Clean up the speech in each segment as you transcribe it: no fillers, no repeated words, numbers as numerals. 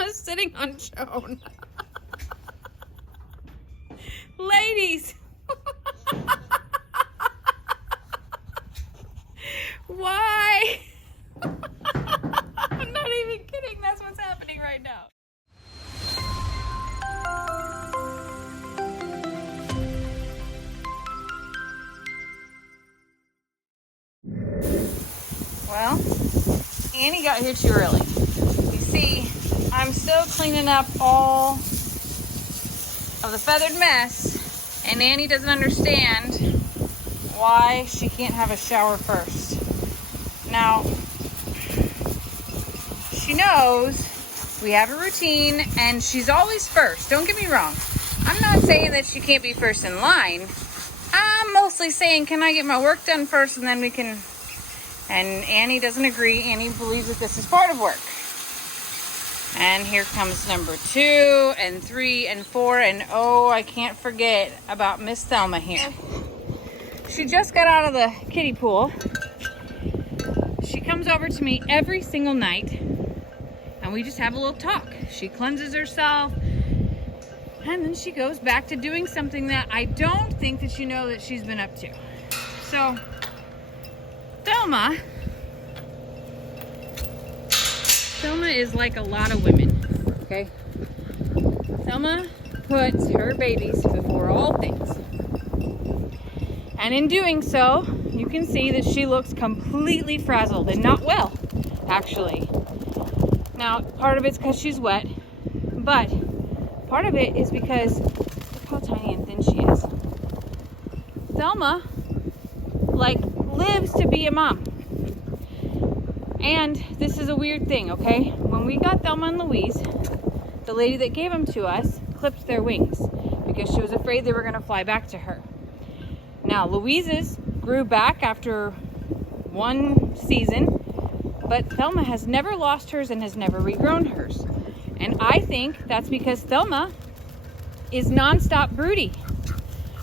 Thelma's sitting on Joan. Ladies. Why? I'm not even kidding. That's what's happening right now. Well, Annie got here too early. You see, I'm still cleaning up all of the feathered mess, and Annie doesn't understand why she can't have a shower first. Now, she knows we have a routine, and she's always first. Don't get me wrong. I'm not saying that she can't be first in line. I'm mostly saying, can I get my work done first, and then we can... And Annie doesn't agree. Annie believes that this is part of work. And here comes number 2 and 3 and 4. And oh, I can't forget about Miss Thelma here. She just got out of the kiddie pool. She comes over to me every single night. And we just have a little talk. She cleanses herself. And then she goes back to doing something that I don't think that you know that she's been up to. So... Thelma is like a lot of women, okay? Thelma puts her babies before all things. And in doing so, you can see that she looks completely frazzled and not well, actually. Now, part of it's because she's wet, but part of it is because look how tiny and thin she is. Thelma, lives to be a mom. And this is a weird thing, okay? When we got Thelma and Louise, the lady that gave them to us clipped their wings because she was afraid they were going to fly back to her. Now, Louise's grew back after 1 season, but Thelma has never lost hers and has never regrown hers. And I think that's because Thelma is nonstop broody.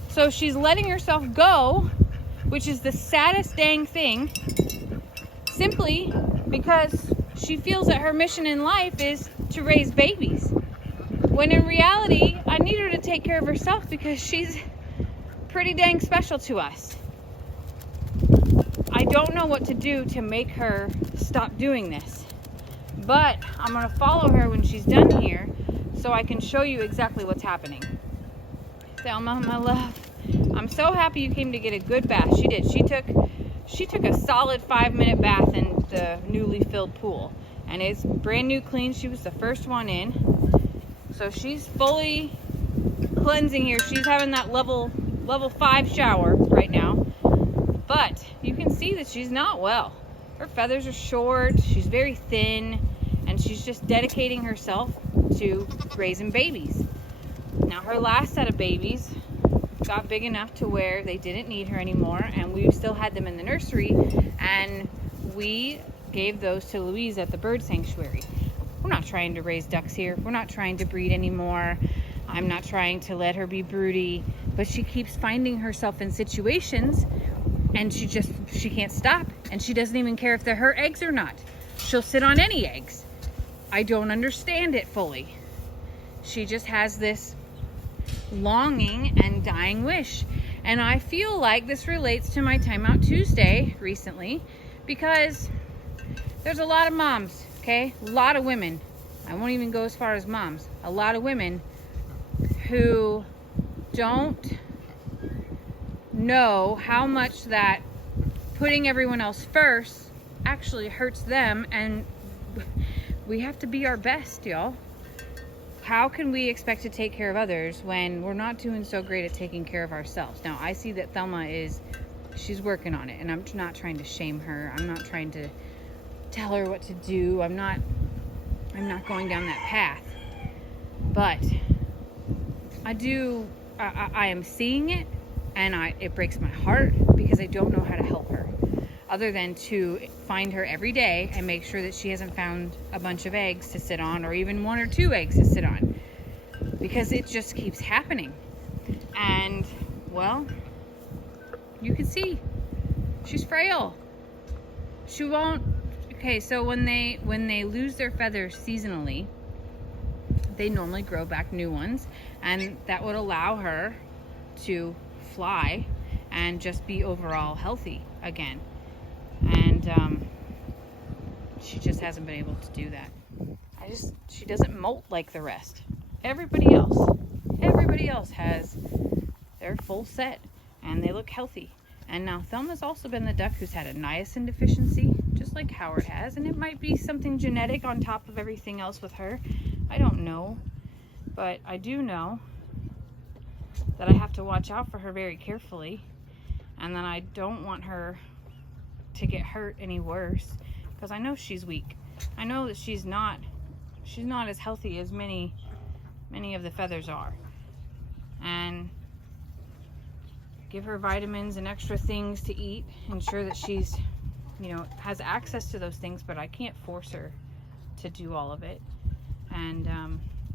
So she's letting herself go, which is the saddest dang thing, simply because she feels that her mission in life is to raise babies. When in reality, I need her to take care of herself because she's pretty dang special to us. I don't know what to do to make her stop doing this, but I'm gonna follow her when she's done here so I can show you exactly what's happening. Thelma, my love, I'm so happy you came to get a good bath. She did. She took a solid 5-minute bath in the newly filled pool. And it's brand new clean. She was the first one in. So she's fully cleansing here. She's having that level 5 shower right now. But you can see that she's not well. Her feathers are short. She's very thin. And she's just dedicating herself to raising babies. Now her last set of babies got big enough to where they didn't need her anymore, and we still had them in the nursery, and we gave those to Louise at the bird sanctuary. We're not trying to raise ducks here. We're not trying to breed anymore. I'm not trying to let her be broody, but she keeps finding herself in situations and she can't stop, and she doesn't even care if they're her eggs or not. She'll sit on any eggs. I don't understand it fully. She just has this longing and dying wish. And I feel like this relates to my Time Out Tuesday recently, because there's a lot of moms, okay? A lot of women. I won't even go as far as moms. A lot of women who don't know how much that putting everyone else first actually hurts them, and we have to be our best, y'all. How can we expect to take care of others when we're not doing so great at taking care of ourselves? Now, I see that Thelma she's working on it, and I'm not trying to shame her. I'm not trying to tell her what to do. I'm not going down that path. But I am seeing it, and it breaks my heart because I don't know how to help her, other than to find her every day and make sure that she hasn't found a bunch of eggs to sit on, or even 1 or 2 eggs to sit on, because it just keeps happening. And well, you can see she's frail. She won't. Okay, so when they lose their feathers seasonally, they normally grow back new ones, and that would allow her to fly and just be overall healthy again. And she just hasn't been able to do that. She doesn't molt like the rest. Everybody else has their full set and they look healthy. And now Thelma's also been the duck who's had a niacin deficiency, just like Howard has, and it might be something genetic on top of everything else with her. I don't know, but I do know that I have to watch out for her very carefully, and then I don't want her to get hurt any worse, because I know she's weak. I know that she's not as healthy as many of the feathers are. And give her vitamins and extra things to eat, ensure that she's, has access to those things, but I can't force her to do all of it. And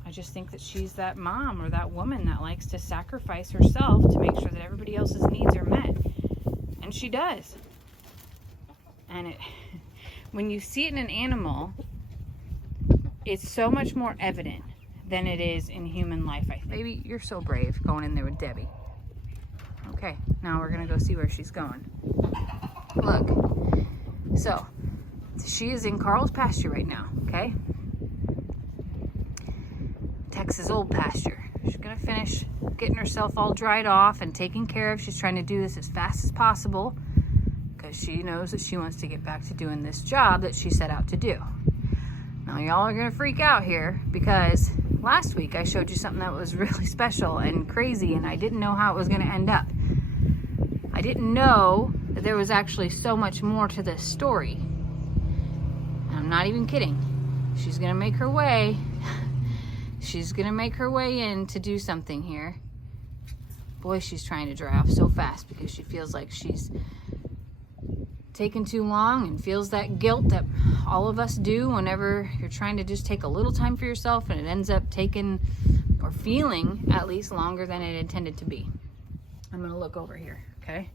I just think that she's that mom or that woman that likes to sacrifice herself to make sure that everybody else's needs are met. And she does. And when you see it in an animal, it's so much more evident than it is in human life, I think. Baby, you're so brave going in there with Debbie. Okay, now we're gonna go see where she's going. Look, so she is in Carl's pasture right now, okay? Tex's old pasture. She's gonna finish getting herself all dried off and taken care of. She's trying to do this as fast as possible because she knows that she wants to get back to doing this job that she set out to do. Now y'all are gonna freak out here because last week I showed you something that was really special and crazy, and I didn't know how it was gonna end up. I didn't know that there was actually so much more to this story. And I'm not even kidding. She's gonna make her way. She's gonna make her way in to do something here. Boy, she's trying to dry off so fast because she feels like she's taken too long and feels that guilt that all of us do whenever you're trying to just take a little time for yourself, and it ends up taking or feeling at least longer than it intended to be. I'm gonna look over here, okay?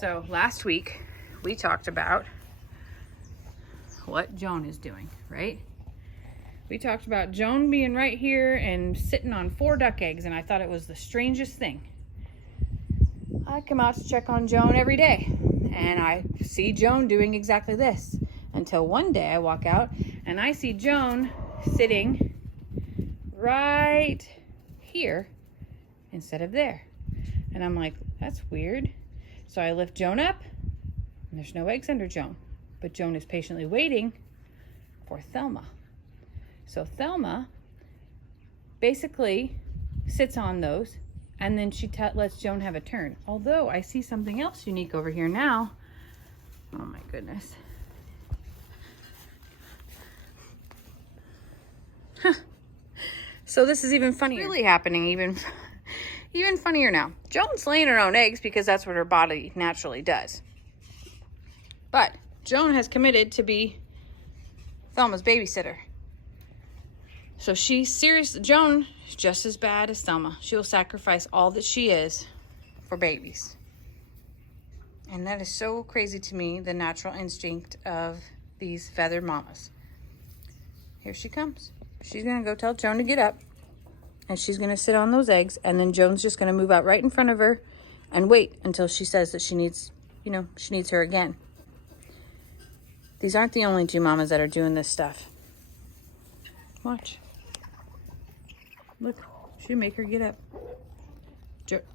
So last week we talked about what Joan is doing, right? We talked about Joan being right here and sitting on 4 duck eggs, and I thought it was the strangest thing. I come out to check on Joan every day, and I see Joan doing exactly this, until one day I walk out and I see Joan sitting right here instead of there. And I'm like, that's weird. So I lift Joan up, and there's no eggs under Joan, but Joan is patiently waiting for Thelma. So Thelma basically sits on those, and then she lets Joan have a turn. Although I see something else unique over here now. Oh my goodness. Huh. So this is even funnier. Really happening even funnier now. Joan's laying her own eggs because that's what her body naturally does. But Joan has committed to be Thelma's babysitter. So Joan is just as bad as Thelma. She will sacrifice all that she is for babies. And that is so crazy to me, the natural instinct of these feathered mamas. Here she comes. She's gonna go tell Joan to get up, and she's gonna sit on those eggs, and then Joan's just gonna move out right in front of her and wait until she says that she needs her again. These aren't the only 2 mamas that are doing this stuff. Watch. Look, she'll make her get up.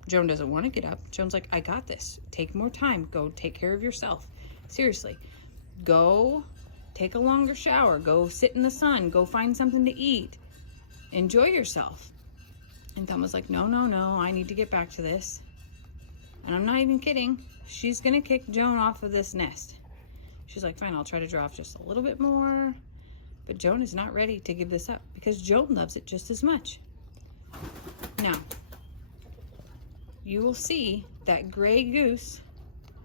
Joan doesn't want to get up. Joan's like, I got this. Take more time. Go take care of yourself. Seriously. Go take a longer shower. Go sit in the sun. Go find something to eat. Enjoy yourself. And Thelma's like, no, I need to get back to this. And I'm not even kidding. She's going to kick Joan off of this nest. She's like, fine, I'll try to draw off just a little bit more. But Joan is not ready to give this up because Joan loves it just as much. Now, you will see that Gray Goose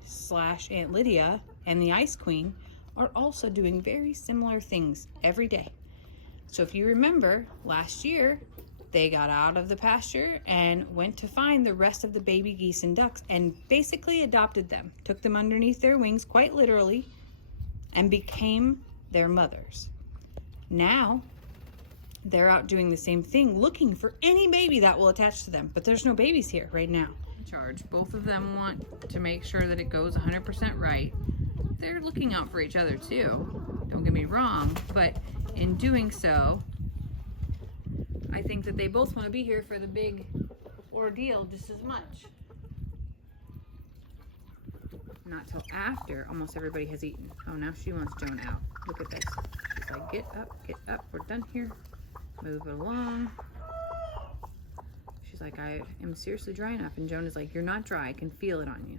/ Aunt Lydia and the Ice Queen are also doing very similar things every day. So if you remember, last year, they got out of the pasture and went to find the rest of the baby geese and ducks and basically adopted them, took them underneath their wings, quite literally, and became their mothers. Now, they're out doing the same thing, looking for any baby that will attach to them. But there's no babies here right now. Charge. Both of them want to make sure that it goes 100% right. They're looking out for each other too. Don't get me wrong, but in doing so, I think that they both want to be here for the big ordeal just as much. Not till after almost everybody has eaten. Oh, now she wants Joan out. Look at this. She's like, get up, we're done here. Move it along. She's like, I am seriously dry enough. And Joan is like, you're not dry, I can feel it on you.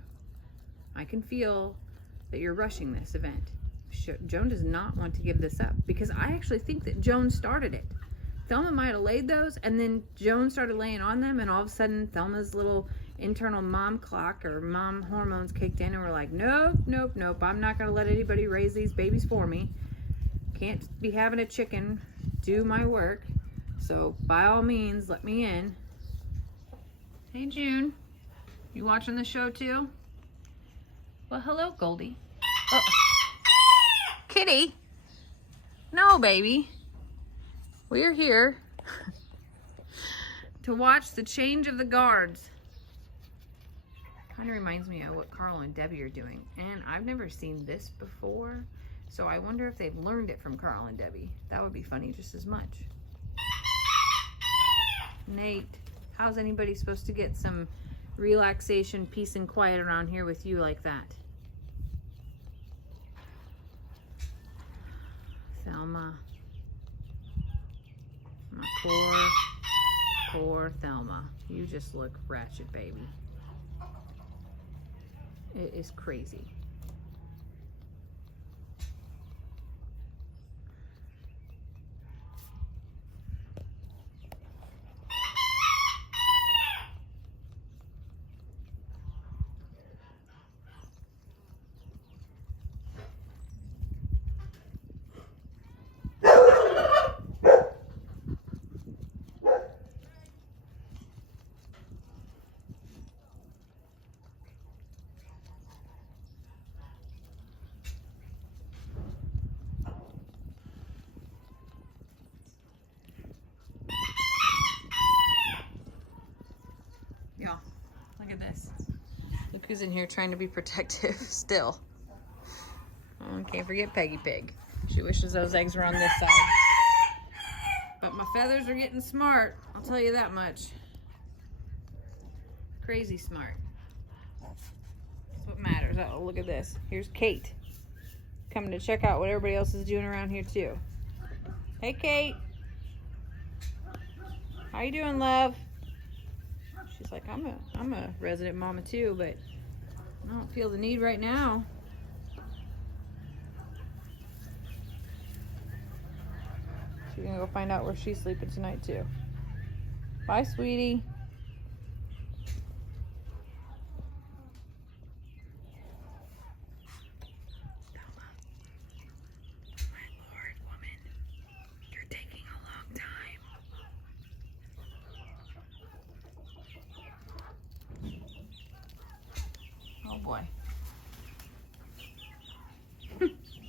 I can feel that you're rushing this event. Joan does not want to give this up because I actually think that Joan started it. Thelma might have laid those and then Joan started laying on them, and all of a sudden Thelma's little internal mom clock or mom hormones kicked in and we're like, nope, I'm not gonna let anybody raise these babies for me. Can't be having a chicken do my work, so by all means let me in. Hey June, you watching the show too? Well, hello Goldie. Oh. Kitty, no baby, we're here to watch the change of the guards. Kind of reminds me of what Carl and Debbie are doing, and I've never seen this before, so I wonder if they've learned it from Carl and Debbie. That would be funny just as much. Nate, how's anybody supposed to get some relaxation, peace, and quiet around here with you like that? Thelma. My poor Thelma. You just look wretched, baby. It is crazy. Y'all, look at this. Look who's in here trying to be protective still. Oh, can't forget Peggy Pig. She wishes those eggs were on this side. But my feathers are getting smart, I'll tell you that much. Crazy smart. That's what matters. Oh, look at this. Here's Kate, coming to check out what everybody else is doing around here too. Hey Kate. How you doing, love? She's like, I'm a resident mama too, but I don't feel the need right now. She's gonna go find out where she's sleeping tonight too. Bye, sweetie. Thelma. My Lord, woman. You're taking a long time. Oh boy.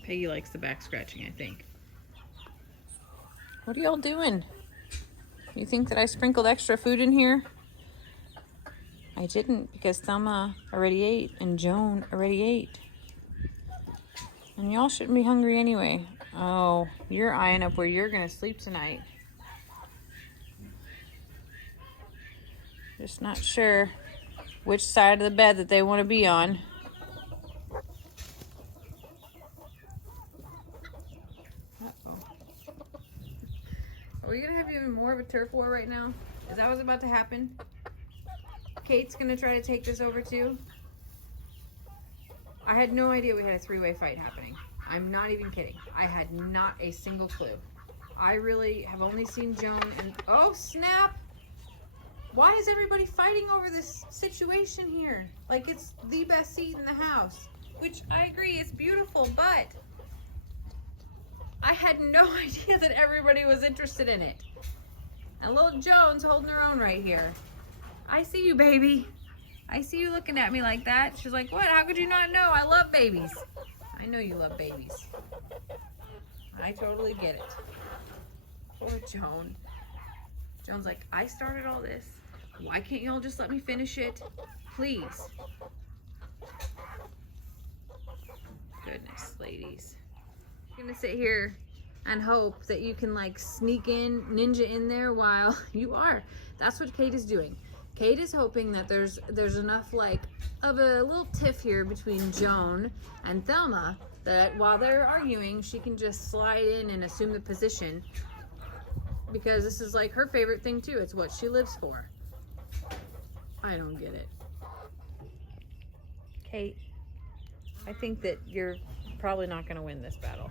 Peggy likes the back scratching, I think. What are y'all doing? You think that I sprinkled extra food in here? I didn't, because Thelma already ate and Joan already ate. And y'all shouldn't be hungry anyway. Oh, you're eyeing up where you're gonna sleep tonight. Just not sure which side of the bed that they want to be on. Are we gonna have even more of a turf war right now? Is that what's about to happen? Kate's gonna try to take this over too? I had no idea we had a three-way fight happening. I'm not even kidding. I had not a single clue. I really have only seen Joan and... Oh, snap! Why is everybody fighting over this situation here? Like it's the best seat in the house. Which I agree, it's beautiful, but... I had no idea that everybody was interested in it. And little Joan's holding her own right here. I see you, baby. I see you looking at me like that. She's like, what? How could you not know? I love babies. I know you love babies. I totally get it. Poor Joan. Joan's like, I started all this. Why can't y'all just let me finish it? Please. Goodness, ladies. I'm gonna sit here and hope that you can like sneak in, ninja in there while you are. That's what Kate is doing. Kate is hoping that there's enough like of a little tiff here between Joan and Thelma that while they're arguing, she can just slide in and assume the position, because this is like her favorite thing too. It's what she lives for. I don't get it. Kate, I think that you're probably not going to win this battle.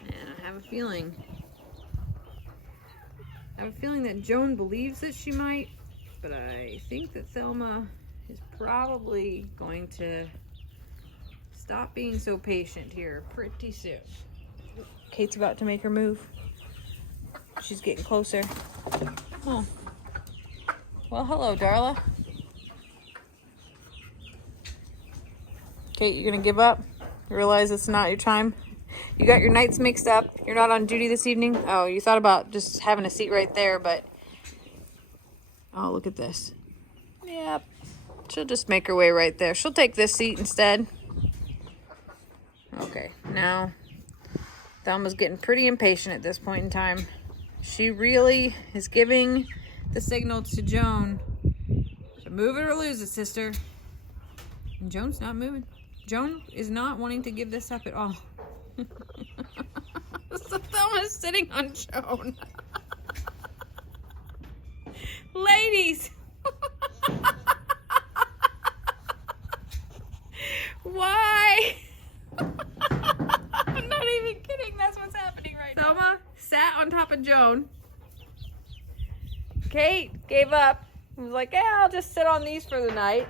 And I have a feeling that Joan believes that she might, but I think that Thelma is probably going to stop being so patient here pretty soon. Kate's about to make her move. She's getting closer. Oh. Well, hello, Darla. Kate, you're gonna give up? You realize it's not your time? You got your nights mixed up. You're not on duty this evening? Oh, you thought about just having a seat right there, but... Oh, look at this. Yep. She'll just make her way right there. She'll take this seat instead. Okay, now... Thelma's getting pretty impatient at this point in time. She really is giving the signal to Joan to move it or lose it, sister. And Joan's not moving. Joan is not wanting to give this up at all. So Thelma's sitting on Joan. Ladies! Why? I'm not even kidding. That's what's happening right now. Thelma sat on top of Joan. Kate gave up. Was like, yeah, I'll just sit on these for the night.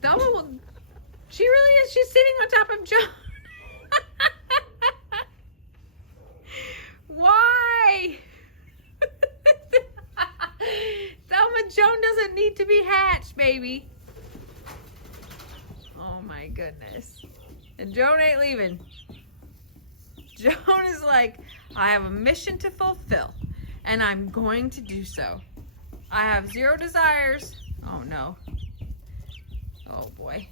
Thelma will... She really is. She's sitting on top of Joan. Why? Thelma, Joan doesn't need to be hatched, baby. Oh my goodness. And Joan ain't leaving. Joan is like, I have a mission to fulfill, and I'm going to do so. I have zero desires. Oh no. Oh boy.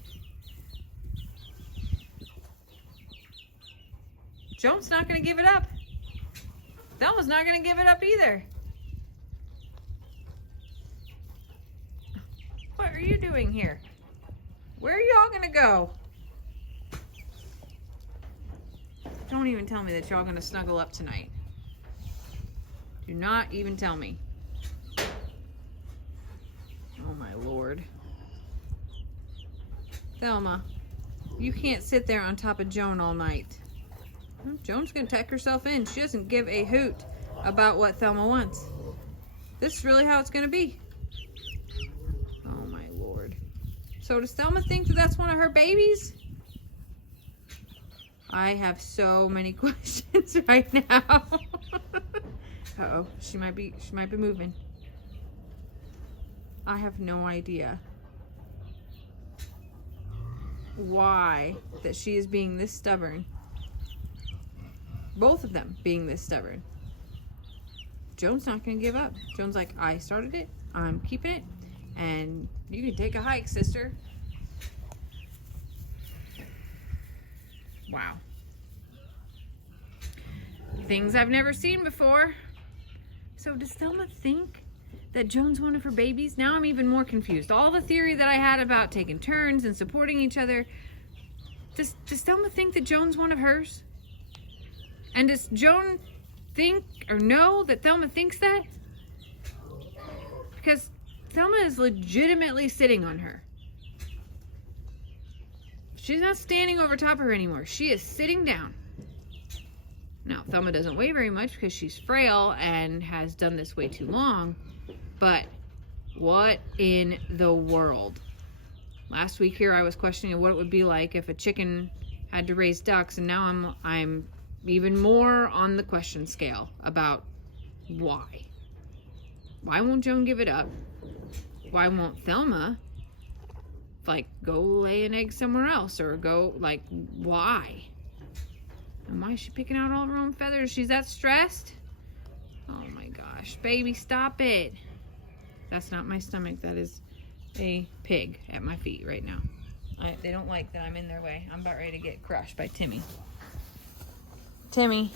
Joan's not going to give it up. Thelma's not going to give it up either. What are you doing here? Where are y'all going to go? Don't even tell me that y'all going to snuggle up tonight. Do not even tell me. Oh my Lord. Thelma, you can't sit there on top of Joan all night. Joan's gonna tuck herself in. She doesn't give a hoot about what Thelma wants. This is really how it's gonna be. Oh my Lord. So does Thelma think that that's one of her babies? I have so many questions right now. Uh-oh, she might be moving. I have no idea why that she is being this stubborn. Both of them being this stubborn. Joan's not gonna give up. Joan's like, I started it, I'm keeping it, and you can take a hike, sister. Wow. Things I've never seen before. So does Thelma think that Joan's one of her babies? Now I'm even more confused. All the theory that I had about taking turns and supporting each other, does Thelma think that Joan's one of hers? And does Joan think or know that Thelma thinks that? Because Thelma is legitimately sitting on her. She's not standing over top of her anymore. She is sitting down. Now, Thelma doesn't weigh very much because she's frail and has done this way too long. But what in the world? Last week here I was questioning what it would be like if a chicken had to raise ducks, and now I'm even more on the question scale about why. Why won't Joan give it up? Why won't Thelma, like, go lay an egg somewhere else, or go, like, why? And Why is she picking out all her own feathers? She's that stressed? Oh my gosh. Baby, stop it. That's not my stomach. That is a pig at my feet right now. They don't like that I'm in their way. I'm about ready to get crushed by Timmy. Timmy,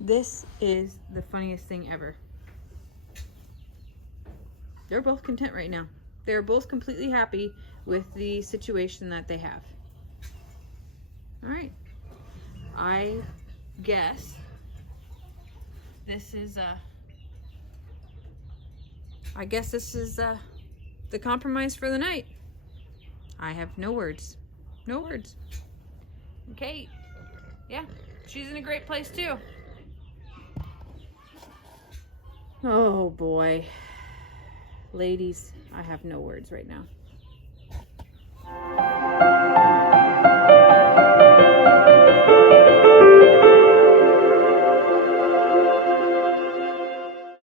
this is the funniest thing ever. They're both content right now. They're both completely happy with the situation that they have. All right. I guess this is the compromise for the night. I have no words. No words. Kate, yeah, she's in a great place too. Oh boy. Ladies, I have no words right now.